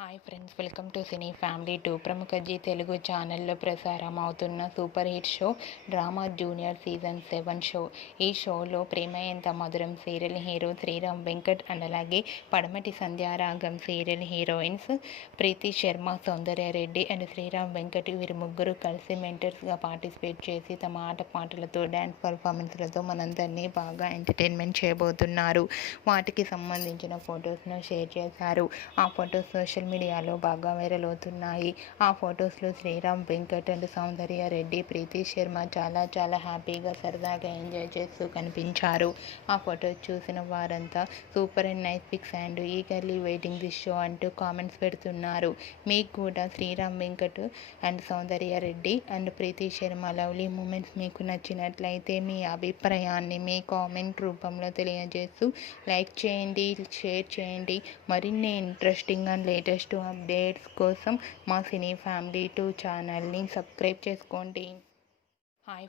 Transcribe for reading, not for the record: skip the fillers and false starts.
Hi friends, welcome to cine family 2. ప్రముఖ Zee Telugu ఛానల్లో ప్రసారం అవుతున్న super hit show drama junior season 7 show. ఈ షోలో Prema Entha Madhuram serial hero Sriram Venkat and అలాగే Padamati Sandhyaragam serial heroines Preethi Sharma, Soundarya Reddy and Sriram Venkat వీరి ముగ్గురు కలిసి మెంటర్స్గా పార్టిసిపేట్ చేసి తమ ఆట పాటలతో డ్యాన్స్ పర్ఫార్మెన్స్లతో మనందరినీ బాగా ఎంటర్టైన్మెంట్ చేయబోతున్నారు. వాటికి సంబంధించిన ఫొటోస్ను షేర్ చేశారు. ఆ ఫొటోస్ సోషల్ మీడియాలో బాగా వైరల్ అవుతున్నాయి. ఆ ఫొటోస్లో శ్రీరామ్ వెంకట్ అండ్ సౌందర్య రెడ్డి, ప్రీతి శర్మ చాలా హ్యాపీగా సరదాగా ఎంజాయ్ చేస్తూ కనిపించారు. ఆ ఫొటోస్ చూసిన వారంతా super and nice pics and eagerly waiting this show అంటూ కామెంట్స్ పెడుతున్నారు. మీకు కూడా Sriram Venkat and Soundarya Reddy and Preethi Sharma lovely moments మీకు నచ్చినట్లయితే మీ అభిప్రాయాన్ని మీ కామెంట్ రూపంలో తెలియజేస్తూ లైక్ చేయండి, షేర్ చేయండి. మరిన్ని ఇంట్రెస్టింగ్ అండ్ లేటెస్ట్ అప్డేట్స్ కోసం మా సినీ ఫ్యామిలీ 2 ఛానల్ని సబ్స్క్రైబ్ చేసుకోండి.